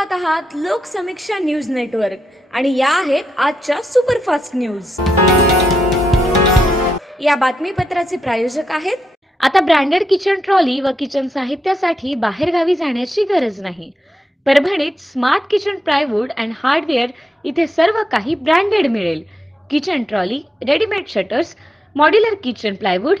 पाहत आहात Loksamiksha news network आणि या आहेत आजच्या सुपरफास्ट न्यूज। या बातमीपत्राचे प्रायोजक आहेत। आता ब्रँडेड किचन ट्रॉली व किचन साहित्यासाठी बाहेरगावी जाण्याची गरज नाही। परभणीत smart kitchen plywood and hardware इथे सर्व काही ब्रँडेड मिळेल। Kitchen trolley, readymade shutters, modular kitchen plywood,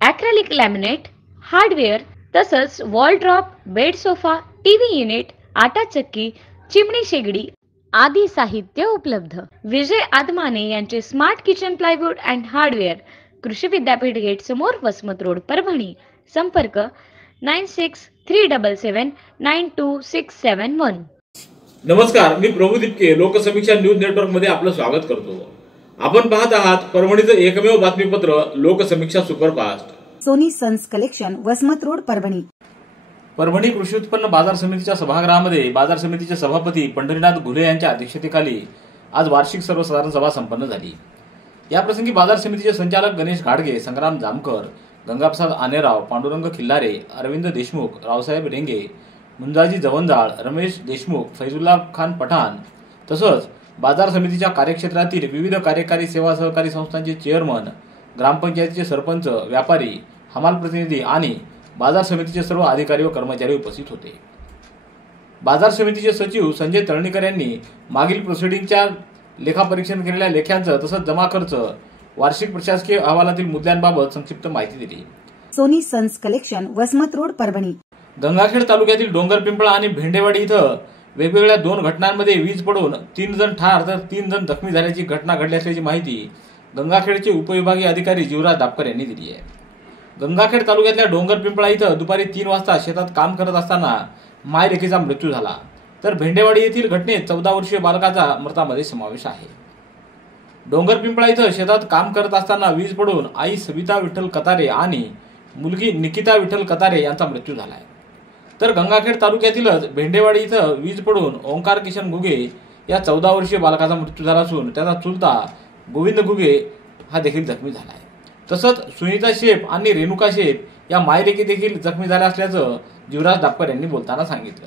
acrylic laminate, hardware तसंच wall drop, bed sofa, TV unit, आटा चक्की, चिमणी शेगडी आदी साहित्य उपलब्ध। विजय आदमाने यांचे smart kitchen plywood and hardware, कृषी विद्यापीठ गेट समोर, वसमत रोड, परभणी। संपर्क 9637792671। नमस्कार, मी प्रभू दिपके लोकसमीक्षा न्यूज नेटवर्क मध्ये आपलं स्वागत करतो। आपण पाहत आहात परभणीचं एकमेव बातमीपत्र Loksamiksha superfast. Soni sons collection, Vasmat road, Parbhani. Parbhani कृषी उत्पन्न बाजार समितीच्या सभागृहामध्ये बाजार समितीचे सभापती पंढरीनाथ घुले यांच्या अध्यक्षतेखाली आज वार्षिक सर्वसाधारण सभा संपन्न झाली। या प्रसंगी बाजार समितीचे संचालक गणेश घाडगे, संग्राम जामकर, गंगाप्रसाद आनेराव, पांडुरंग खिल्लारे, अरविंद देशमुख, रावसाहेब रेंगे, मुंजाजी जवंजाळ, रमेश देशमुख, फैजुल्ला खान पठाण तसंच बाजार समितीच्या कार्यक्षेत्रातील विविध कार्यकारी सेवा सहकारी संस्थांचे चेअरमन, ग्रामपंचायतीचे सरपंच, व्यापारी, हमाल प्रतिनिधी आणि बाजार समितीचे सर्व अधिकारी व कर्मचारी उपस्थित होते। बाजार समितीचे सचिव संजय तळणीकर यांनी मागील प्रोसिडिंगच्या लेखापरीक्षण केलेल्या लेख्यांचं तसंच जमा खर्च, वार्षिक प्रशासकीय अहवालातील मुद्द्यांबाबत संक्षिप्त माहिती दिली। Soni sons collection, Vasmat road, Parbhani. Gangakhed तालुक्यातील डोंगरपिंपळा आणि भेंडेवाडी इथं वेगवेगळ्या 2 घटनांमध्ये वीज पडून 3 जण ठार तर 3 जण जखमी झाल्याची घटना घडली असल्याची माहिती गंगाखेडचे उपविभागीय अधिकारी जीवराज दापकर यांनी दिली आहे। गंगाखेड तालुक्यातल्या डोंगरपिंपळा इथं दुपारी 3 वाजता शेतात काम करत असताना मायलेकीचा मृत्यू झाला, तर भेंडेवाडी येथील घटनेत 14 वर्षीय बालकाचा मृतामध्ये समावेश आहे। डोंगरपिंपळा इथं शेतात काम करत असताना वीज पडून आई सविता विठ्ठल कतारे आणि मुलगी निकिता विठ्ठल कतारे यांचा मृत्यू झालाय, तर गंगाखेड तालुक्यातीलच भेंडेवाडी इथं वीज पडून ओंकार किशन घुगे या 14 वर्षीय बालकाचा मृत्यू झाला असून त्याचा चुलता गोविंद घुगे हा देखील जखमी झाला आहे। तसंच सुनीता शेप आणि रेणुका शेप या मायलेकी देखील जखमी झाल्या असल्याचं जीवराज दापकर यांनी बोलताना सांगितलं।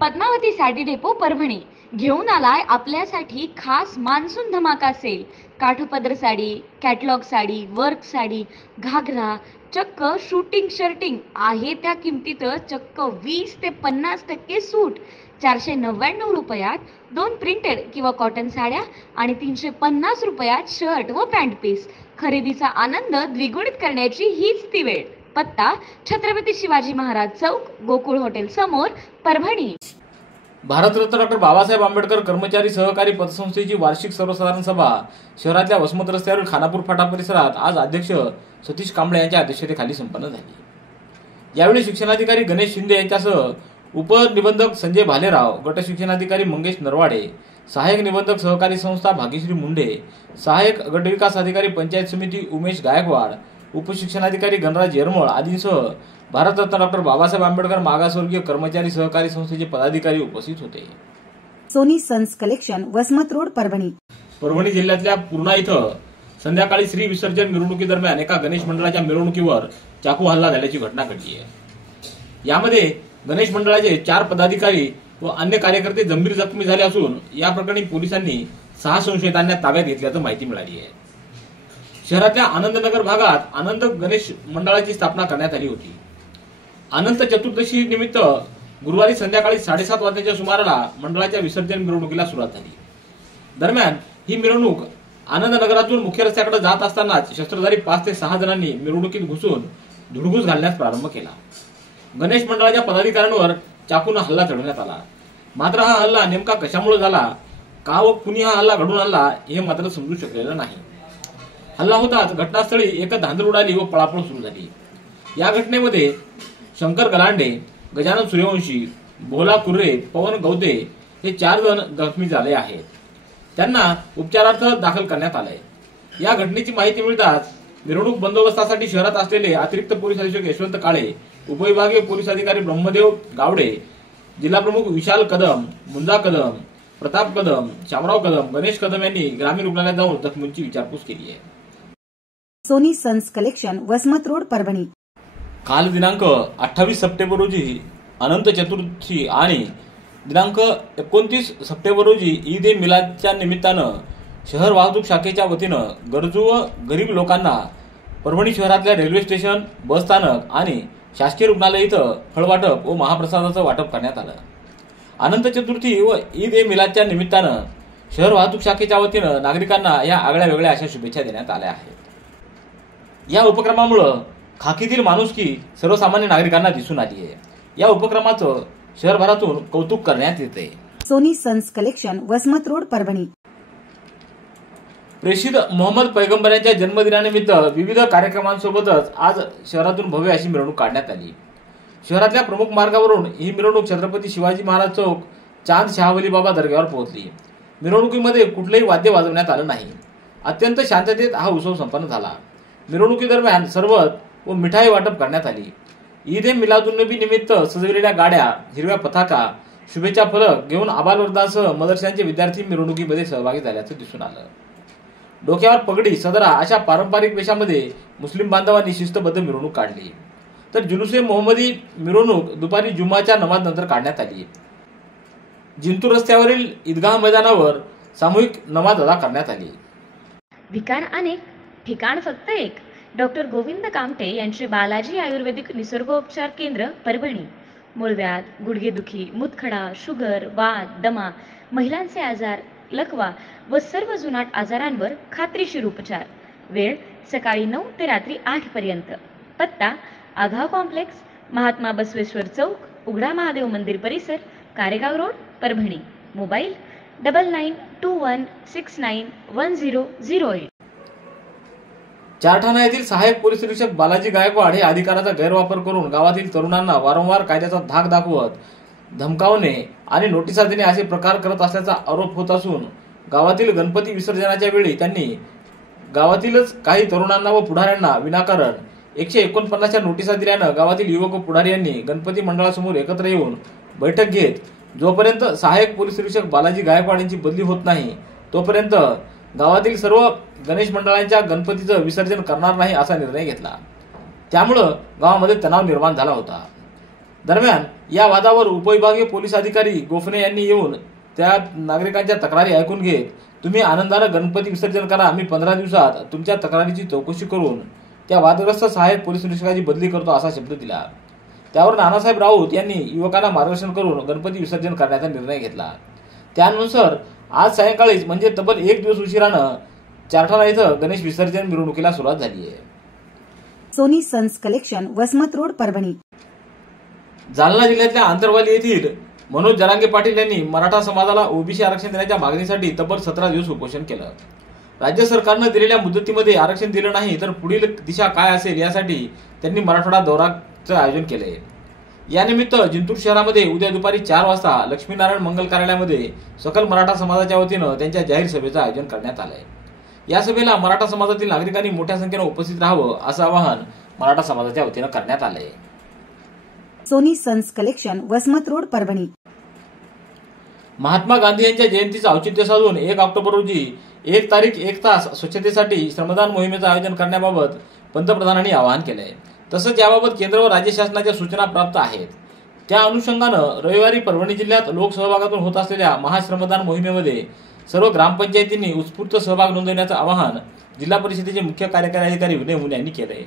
पद्मावती साडी डेपो परभणी घेऊन आलाय आपल्यासाठी खास मान्सून धमाका सेल। काठपदर साडी, कॅटलॉग साडी, वर्क साडी, घागरा, चक्क शूटिंग शर्टिंग आहे त्या किमतीतच चक्क 20 ते 50% सूट। 499 रुपयात 2 प्रिंटेड किंवा कॉटन साड्या आणि 350 रुपयात शर्ट व पॅन्ट पीस। खरेदीचा आनंद द्विगुणित करण्याची हीच ती वेळ। पत्ता छत्रपती शिवाजी महाराज चौक, गोकुळ हॉटेल समोर, परभणी। भारतरत्न डॉ. बाबासाहेब आंबेडकर कर्मचारी सहकारी पतसंस्थेची वार्षिक सर्वसाधारण सभा शहरातल्या वसमत रस्त्यावरील खानापूर फाटा परिसरात आज अध्यक्ष सतीश कांबळे यांच्या अध्यक्षतेखाली संपन्न झाली। यावेळी शिक्षणाधिकारी गणेश शिंदे यांच्यासह उपनिबंधक संजय भालेराव, गट शिक्षणाधिकारी मंगेश नरवाडे, सहाय्यक निबंधक सहकारी संस्था भाग्यश्री मुंडे, सहाय्यक गटविकास अधिकारी पंचायत समिती उमेश गायकवाड, उपशिक्षणाधिकारी गणराज येरमळ आदींसह भारतरत्न डॉ. बाबासाहेब आंबेडकर मागासवर्गीय कर्मचारी सहकारी संस्थेचे पदाधिकारी उपस्थित होते। Soni sons collection, Vasmat road, Parbhani. Parbhani जिल्ह्यातल्या पूर्णा इथं संध्याकाळी श्री विसर्जन मिरवणुकीदरम्यान एका गणेश मंडळाच्या मिरवणुकीवर चाकू हल्ला झाल्याची घटना घडली आहे। यामध्ये गणेश मंडळाचे 4 पदाधिकारी व अन्य कार्यकर्ते गंभीर जखमी झाले असून या प्रकरणी पोलिसांनी 6 संशयितांना ताब्यात घेतल्याची माहिती मिळाली आहे। शहरातल्या आनंदनगर भागात आनंद गणेश मंडळाची स्थापना करण्यात आली होती। अनंत चतुर्दशी निमित्त गुरुवारी संध्याकाळी 7:30 वाजण्याच्या सुमाराला मंडळाच्या विसर्जन मिरवणुकीला सुरुवात झाली। दरम्यान ही मिरवणूक आनंदनगरातून मुख्य रस्त्याकडे जात असतानाच शस्त्रधारी 5 ते 6 जणांनी मिरवणुकीत घुसून धुडगूस घालण्यास प्रारंभ केला। गणेश मंडळाच्या पदाधिकाऱ्यांवर चाकून हल्ला चढवण्यात आला, मात्र हा हल्ला नेमका कशामुळे झाला, का व कुणी हा हल्ला घडवून आणला हे मात्र समजू शकलेलं नाही। हल्ला होताच घटनास्थळी एक धांदल उडाली व पळापळ सुरू झाली। या घटनेमध्ये शंकर गलांडे, गजानन सूर्यवंशी, भोला कुर्रे, पवन गौदे हे 4 जण जखमी झाले आहेत। त्यांना उपचारार्थ दाखल करण्यात आलंय। या घटनेची माहिती मिळताच मिरवणूक बंदोबस्तासाठी शहरात असलेले अतिरिक्त पोलीस अधीक्षक यशवंत काळे, उपविभागीय पोलीस अधिकारी ब्रह्मदेव गावडे, जिल्हा प्रमुख विशाल कदम, मुंजा कदम, प्रताप कदम, शामराव कदम, गणेश कदम यांनी ग्रामीण रुग्णालयात जाऊन जखमींची विचारपूस केली आहे। Soni sons collection, Vasmat road, Parbhani. काल दिनांक 28 सप्टेंबर रोजी अनंत चतुर्थी आणि दिनांक 29 सप्टेंबर रोजी ईद ए मिलादच्या निमित्तानं शहर वाहतूक शाखेच्या वतीनं गरजू व गरीब लोकांना परभणी शहरातल्या रेल्वे स्टेशन, बसस्थानक आणि शासकीय रुग्णालय इथं फळवाटप व महाप्रसादाचं वाटप करण्यात आलं. अनंत चतुर्थी व ईद ए मिलादच्या निमित्तानं शहर वाहतूक शाखेच्या वतीनं नागरिकांना या आगळ्या वेगळ्या अशा शुभेच्छा देण्यात आल्या आहेत. या उपक्रमामुळं खाकीतील माणुसकी सर्वसामान्य नागरिकांना दिसून आली आहे. या उपक्रमाचं शहरभरातून कौतुक करण्यात येते. Soni sons collection, Vasmat road, Parbhani. प्रेषित मोहम्मद पैगंबर यांच्या जन्मदिनानिमित्त विविध कार्यक्रमांसोबतच आज शहरातून भव्य अशी मिरवणूक काढण्यात आली. शहरातल्या प्रमुख मार्गावरून ही मिरवणूक छत्रपती शिवाजी महाराज चौक, चांद शहावली बाबा दर्ग्यावर पोहोचली. मिरवणुकीमध्ये कुठलेही वाद्य वाजवण्यात आलं नाही. अत्यंत शांततेत हा उत्सव संपन्न झाला. मिरवणुकीदरम्यान सरबत व मिठाई वाटप करण्यात आली. ईद ए मिलादुन्नबी निमित्त सजविलेल्या गाड्या, हिरव्या पताका, शुभेच्छा फलक घेऊन आबालवर्गासह मदरशांचे विद्यार्थी मिरवणुकीमध्ये सहभागी झाल्याचं दिसून आलं. डोक्यावर पगडी, सदरा अशा पारंपरिक वेशामध्ये मुस्लिम बांधवांनी शिस्तबद्ध मिरवणूक काढली. तर जुलूसे मोहम्मदी मिरवणूक दुपारी जुम्माच्या नमाज नंतर काढण्यात आली. जिंतूर रस्त्यावरील ईदगाह मैदानावर सामूहिक नमाज अदा करण्यात आली. ठिकाण अनेक, ठिकाण फक्त एक. डॉक्टर गोविंद कामटे यांचे बालाजी आयुर्वेदिक निसर्गोपचार केंद्र, परभणी. मूळव्याध, गुडघेदुखी, मूतखडा, शुगर, वात, दमा, महिलांचे आजार, लकवा व सर्व जुनाट आजारांवर खात्रीशीर उपचार. वेळ सकाळी 9 ते रात्री 8 पर्यंत. पत्ता आघाव कॉम्प्लेक्स, महात्मा बसवेश्वर चौक, उघडा महादेव मंदिर परिसर, कारेगाव रोड, परभणी. मोबाईल 9921691008. चारठाणा येथील सहाय्यक पोलीस निरीक्षक बालाजी गायकवाड हे अधिकाराचा गैरवापर करून गावातील तरुणांना वारंवार कायद्याचा धाक दाखवत धमकावणे आणि नोटिसा देणे असे प्रकार करत असल्याचा आरोप होत असून गावातील गणपती विसर्जनाच्या वेळी त्यांनी गावातीलच काही तरुणांना व पुढाऱ्यांना विनाकारण 149च्या नोटिसा दिल्यानं गावातील युवक व पुढारी यांनी गणपती मंडळासमोर एकत्र येऊन बैठक घेत जोपर्यंत सहाय्यक पोलीस निरीक्षक बालाजी गायकवाड यांची बदली होत नाही तोपर्यंत गावातील सर्व गणेश मंडळांच्या गणपतीचं विसर्जन करणार नाही असा निर्णय घेतला. त्यामुळं गावामध्ये तणाव निर्माण झाला होता. दरम्यान या वादावर उपविभागीय पोलीस अधिकारी गोफणे यांनी येऊन त्या नागरिकांच्या तक्रारी ऐकून घेत तुम्ही आनंदानं गणपती विसर्जन करा, आम्ही 15 दिवसात तुमच्या तक्रारीची चौकशी करून त्या वादग्रस्त सहाय्यक पोलीस निरीक्षकाची बदली करतो असा शब्द दिला. त्यावर नानासाहेब राऊत यांनी युवकांना मार्गदर्शन करून गणपती विसर्जन करण्याचा निर्णय घेतला. त्यानुसार आज सायंकाळीच म्हणजे तब्बल 1 दिवस उशिरानं चारठाणा इथं गणेश विसर्जन मिरवणुकीला सुरुवात झाली आहे. Soni sons collection, Vasmat road, Parbhani. Jalna जिल्ह्यातल्या आंतरवाली येथील मनोज जरांगे पाटील यांनी मराठा समाजाला ओबीसी आरक्षण देण्याच्या मागणीसाठी तब्बल 17 दिवस उपोषण केलं. राज्य सरकारनं दिलेल्या मुदतीमध्ये आरक्षण दिलं नाही तर पुढील दिशा काय असेल यासाठी त्यांनी मराठवाडा दौऱ्याचं आयोजन केलंय. यानिमित्त जिंतूर शहरामध्ये उद्या दुपारी 4 वाजता लक्ष्मीनारायण मंगल कार्यालयामध्ये सकल मराठा समाजाच्या वतीनं त्यांच्या जाहीर सभेचं आयोजन करण्यात आलंय. या सभेला मराठा समाजातील नागरिकांनी मोठ्या संख्येनं उपस्थित राहावं असं आवाहन मराठा समाजाच्या वतीनं करण्यात आलंय. Soni sons collection, Vasmat road, Parbhani. Mahatma Gandhi यांच्या जयंतीचं औचित्य साधून 1 ऑक्टोबर रोजी 1 तारीख 1 तास स्वच्छतेसाठी श्रमदान मोहिमेचं आयोजन करण्याबाबत पंतप्रधानांनी आवाहन केलंय. तसंच याबाबत केंद्र व राज्य शासनाच्या सूचना प्राप्त आहेत. त्या अनुषंगानं रविवारी परभणी जिल्ह्यात लोकसहभागातून होत असलेल्या महाश्रमदान मोहिमेमध्ये सर्व ग्रामपंचायतींनी उत्स्फूर्त सहभाग नोंदवण्याचं आवाहन जिल्हा परिषदेचे मुख्य कार्यकारी अधिकारी विनय मुने यांनी केलंय.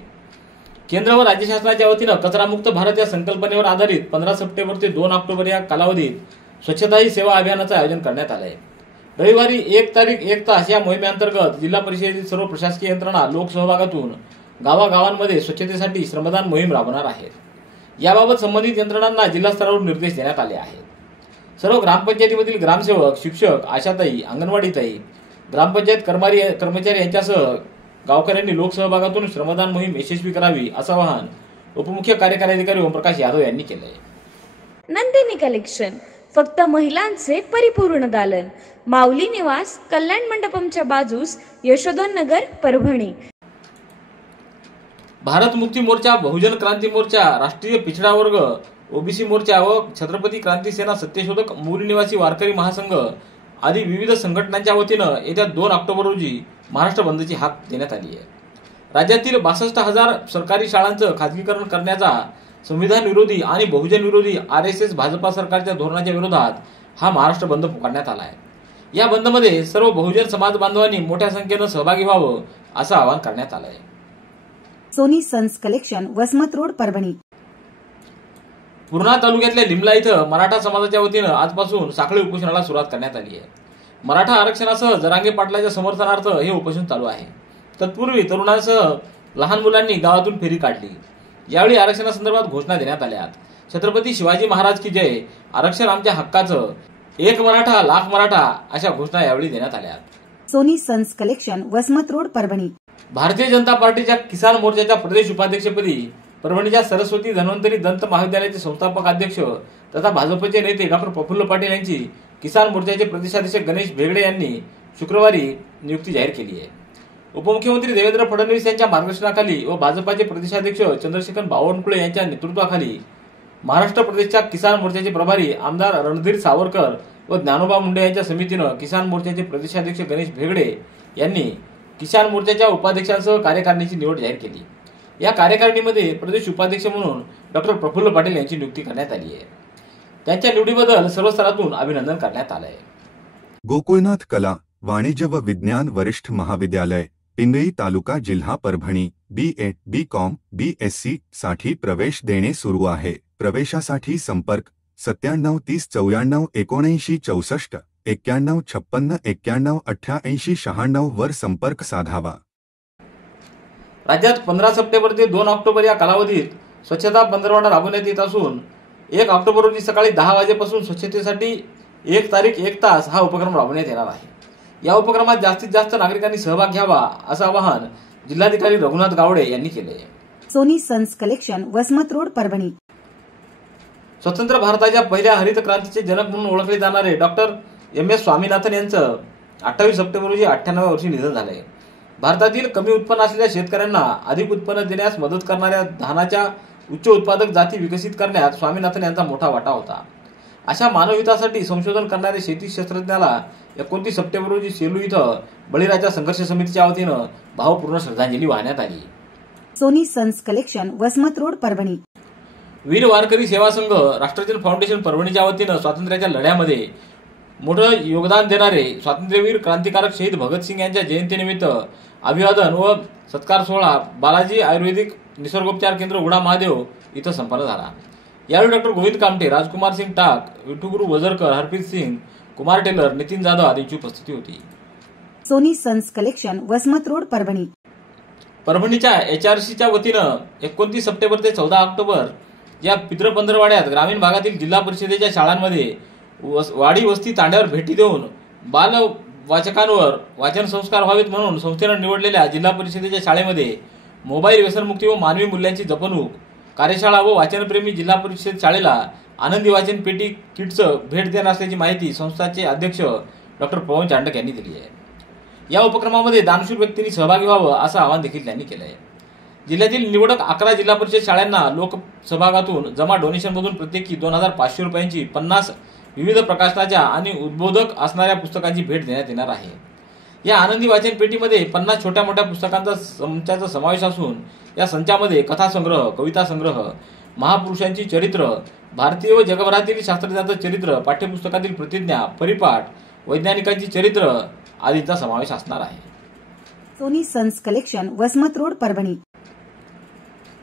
केंद्र व राज्य शासनाच्या वतीनं कचरामुक्त भारत या संकल्पनेवर आधारित 15 सप्टेंबर ते 2 ऑक्टोबर या कालावधीत स्वच्छता ही सेवा अभियानाचं आयोजन करण्यात आलंय. रविवारी 1 तारीख 1 तास या मोहिमेअंतर्गत जिल्हा परिषदेतील सर्व प्रशासकीय यंत्रणा लोकसहभागातून गावागावांमध्ये स्वच्छतेसाठी श्रमदान मोहीम राबवणार आहेत. याबाबत संबंधित यंत्रणांना जिल्हा स्तरावर निर्देश देण्यात आले आहेत. सर्व ग्रामपंचायतीमधील ग्रामसेवक, शिक्षक, आशाताई, अंगणवाडीताई, ग्रामपंचायत कर्मचारी यांच्यासह गावकऱ्यांनी लोकसहभागातून श्रमदान मोहीम यशस्वी करावी असं आवाहन उपमुख्य कार्यकारी अधिकारी ओमप्रकाश यादव यांनी केलंय. नंदिनी कलेक्शन, फक्त महिलांचे परिपूर्ण दालन, माऊली निवास, कल्याण मंडपमच्या बाजूस, यशोधन नगर, परभणी. भारत मुक्ती मोर्चा, बहुजन क्रांती मोर्चा, राष्ट्रीय पिछडा वर्ग, ओबीसी मोर्चा व छत्रपती क्रांती सेना सत्यशोधक मूल निवासी वारकरी महासंघ आदी विविध संघटनांच्या वतीनं येत्या 2 ऑक्टोबर रोजी महाराष्ट्र बंदची हाक देण्यात आली आहे. राज्यातील 62,000 सरकारी शाळांचं खाजगीकरण करण्याचा संविधान विरोधी आणि बहुजन विरोधी RSS भाजपा सरकारच्या धोरणाच्या विरोधात हा महाराष्ट्र बंद पुकारण्यात आला आहे। या बंदमध्ये सर्व बहुजन समाज बांधवांनी मोठ्या संख्येनं सहभागी व्हावं असं आवाहन करण्यात आलं आहे। Soni sons collection, Vasmat road, Parbhani. Purna तालुक्यातल्या लिमला इथं मराठा समाजाच्या वतीनं आजपासून साखळी उपोषणाला सुरुवात करण्यात आली आहे। मराठा आरक्षणासह जरांगे पाटलाच्या समर्थनार्थ हे उपोषण चालू आहे। तत्पूर्वी तरुणांसह लहान मुलांनी गावातून फेरी काढली। यावेळी आरक्षणासंदर्भात घोषणा देण्यात आल्या। छत्रपती शिवाजी महाराज की जय, आरक्षण आमच्या हक्काचं, एक मराठा लाख मराठा अशा घोषणा यावेळी देण्यात आल्या। Soni sons collection, Vasmat road, Parbhani. Bharatiya Janata पार्टीच्या किसान मोर्चाच्या प्रदेश उपाध्यक्षपदी परभणीच्या सरस्वती धन्वंतरी दंत महाविद्यालयाचे संस्थापक अध्यक्ष तथा भाजपचे नेते डॉक्टर प्रफुल्ल पाटील यांची किसान मोर्चाचे प्रदेशाध्यक्ष गणेश भेगडे यांनी शुक्रवारी नियुक्ती जाहीर केली आहे। उपमुख्यमंत्री देवेंद्र फडणवीस यांच्या मार्गदर्शनाखाली व भाजपाचे प्रदेशाध्यक्ष चंद्रशेखर बावनकुळे यांच्या नेतृत्वाखाली महाराष्ट्र प्रदेशच्या किसान मोर्चाचे प्रभारी आमदार रणधीर सावरकर व ज्ञानोबा मुंडे यांच्या समितीनं किसान मोर्चाचे प्रदेशाध्यक्ष गणेश भेगडे यांनी किसान मोर्चाच्या उपाध्यक्षांसह कार्यकारिणीची निवड जाहीर केली। या कार्यकारिणीमध्ये प्रदेश उपाध्यक्ष म्हणून डॉक्टर प्रफुल्ल पाटील यांची नियुक्ती करण्यात आली आहे। त्यांच्या निवडीबद्दल सर्व स्तरातून अभिनंदन करण्यात आलं आहे। गोकुळनाथ कला, वाणिज्य व विज्ञान वरिष्ठ महाविद्यालय, पिंगळी तालुका, जिल्हा परभणी, BA, BCom, BSc साठी प्रवेश देणे सुरू आहे। प्रवेशासाठी संपर्क 97 30 94 79 64 91 56 91 88 96 वर संपर्क साधावा। राज्यात 15 सप्टेंबर ते 2 ऑक्टोबर या कालावधीत स्वच्छता पंधरवडा राबवण्यात येत असून 1 ऑक्टोबर रोजी सकाळी 10 वाजेपासून स्वच्छतेसाठी 1 तारीख 1 तास हा उपक्रम राबवण्यात येणार आहे। या उपक्रमात जास्तीत जास्त नागरिकांनी सहभाग घ्यावा असं आवाहन जिल्हाधिकारी रघुनाथ गावडे यांनी केले आहे। Soni sons collection, Vasmat road, Parbhani. स्वतंत्र भारताच्या पहिल्या हरित क्रांतीचे जनक म्हणून ओळखले जाणारे डॉक्टर MS स्वामीनाथन यांचं 28 सप्टेंबर रोजी 98व्या वर्षी निधन झाले। भारतातील कमी उत्पन्न असलेल्या शेतकऱ्यांना अधिक उत्पन्न देण्यास मदत करणाऱ्या धानाच्या उच्च उत्पादक जाती विकसित करण्यात स्वामीनाथन यांचा मोठा वाटा होता। अशा मानवहितासाठी संशोधन करणाऱ्या शेती शास्त्रज्ञाला 29 सप्टेंबर रोजी सेलू इथं बळीराजा संघर्ष समितीच्या वतीनं भावपूर्ण श्रद्धांजली वाहण्यात आली। Soni sons collection, Vasmat road, Parbhani. Veer Warkari Seva Sangh, राष्ट्रजन foundation परभणीच्या वतीनं स्वातंत्र्याच्या लढ्यामध्ये मोठं योगदान देणारे स्वातंत्र्यवीर क्रांतिकारक शहीद भगतसिंग यांच्या जयंतीनिमित्त अभिवादन व सत्कार सोहळा बालाजी आयुर्वेदिक निसर्गोपचार केंद्र उडा महादेव इथं संपन्न झाला। यावेळी डॉक्टर गोविंद कामटे, राजकुमार सिंग टाक, विठुगुरू वजरकर, हरप्रीत सिंग, कुमार टेलर, नितीन जाधव आदींची उपस्थिती होती। Soni sons collection, Vasmat road, Parbhani. परभणीच्या HRCच्या वतीनं 29 सप्टेंबर ते 14 ऑक्टोबर या पितृ पंधरवाड्यात ग्रामीण भागातील जिल्हा परिषदेच्या शाळांमध्ये वाडी वस्ती तांड्यावर भेटी देऊन बाल वाचकांवर वाचन संस्कार व्हावेत म्हणून संस्थेनं निवडलेल्या जिल्हा परिषदेच्या शाळेमध्ये मोबाईल व्यसनमुक्ती व मानवी मूल्यांची जपणूक कार्यशाळा व वाचनप्रेमी जिल्हा परिषद शाळेला आनंदी वाचन पेटी किटचं भेट देणार असल्याची माहिती संस्थाचे अध्यक्ष डॉक्टर पवन चांडक यांनी दिली आहे। या उपक्रमामध्ये दानशूर व्यक्तींनी सहभागी व्हावं असं आवाहन देखील त्यांनी केलं आहे। जिल्ह्यातील निवडक 11 जिल्हा परिषद शाळांना लोकसहभागातून जमा डोनेशनमधून प्रत्येकी 2500 रुपयांची 50 विविध प्रकाशनाच्या आणि उद्बोधक असणाऱ्या पुस्तकांची भेट देण्यात येणार आहे। या आनंदी वाचन पेटीमध्ये 50 छोट्या मोठ्या पुस्तकांचा संचाचा समावेश असून या संचामध्ये कथासंग्रह, कविता संग्रह, महापुरुषांची चरित्र, भारतीय व जगभरातील शास्त्रज्ञांचं चरित्र, पाठ्यपुस्तकातील प्रतिज्ञा, परिपाठ, वैज्ञानिकांची चरित्र आदींचा समावेश असणार आहे। Soni sons collection, Vasmat road, Parbhani.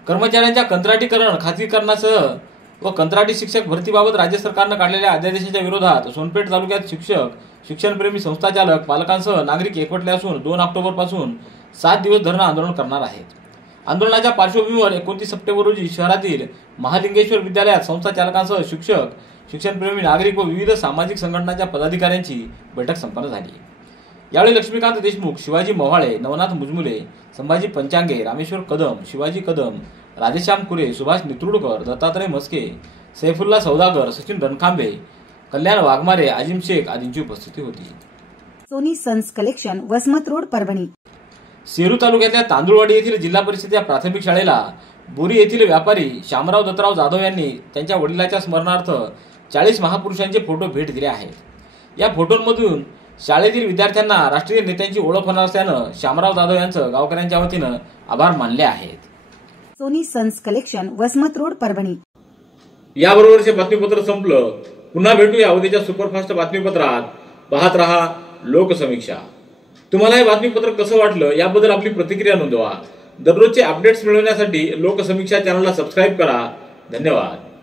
कर्मचाऱ्यांच्या कंत्राटीकरण, खाजगीकरणासह व कंत्राटी शिक्षक भरतीबाबत राज्य सरकारनं काढलेल्या अध्यादेशाच्या विरोधात सोनपेठ तालुक्यात शिक्षक, शिक्षणप्रेमी संस्थाचालक, पालकांसह नागरिक एकवटले असून 2 ऑक्टोबर पासून 7 दिवस धरणं आंदोलन करणार आहेत। आंदोलनाच्या पार्श्वभूमीवर 29 सप्टेंबर रोजी शहरातील महालिंगेश्वर विद्यालयात संस्थाचालकांसह शिक्षक, शिक्षणप्रेमी नागरिक व विविध सामाजिक संघटनांच्या पदाधिकाऱ्यांची बैठक संपन्न झाली। यावेळी लक्ष्मीकांत देशमुख, शिवाजी मोहाळे, नवनाथ मुजमुले, संभाजी पंचांगे, रामेश्वर कदम, शिवाजी कदम, राधेश्याम कुरे, सुभाष नित्रुडकर, दत्तात्रय मस्के, सैफुल्ला सौदागर, सचिन रणखांबे, कल्याण वाघमारे, आजिम शेख आदींची उपस्थिती होती। Soni sons collection, Vasmat road, Parbhani. Selu तालुक्यातल्या तांदुळवाडी येथील जिल्हा परिषदेच्या प्राथमिक शाळेला बोरी येथील व्यापारी श्यामराव दत्तराव जाधव यांनी त्यांच्या वडिलांच्या स्मरणार्थ 40 महापुरुषांचे फोटो भेट दिले आहेत। या फोटोंमधून शाळेतील विद्यार्थ्यांना राष्ट्रीय नेत्यांची ओळख होणार असल्यानं श्यामराव जाधव यांचं गावकऱ्यांच्या वतीनं आभार मानले आहेत। Soni sons collection Vasmat road Parbhani. याबरोबरचे बातमीपत्र संपलं. पुन्हा भेटूया उद्याच्या सुपरफास्ट बातमीपत्रात. पाहत रहा लोकसमीक्षा. तुम्हाला हे बातमीपत्र कसं वाटलं याबद्दल आपली प्रतिक्रिया नोंदवा. दररोजचे अपडेट्स मिळवण्यासाठी लोकसमीक्षा चॅनलला सबस्क्राईब करा. धन्यवाद.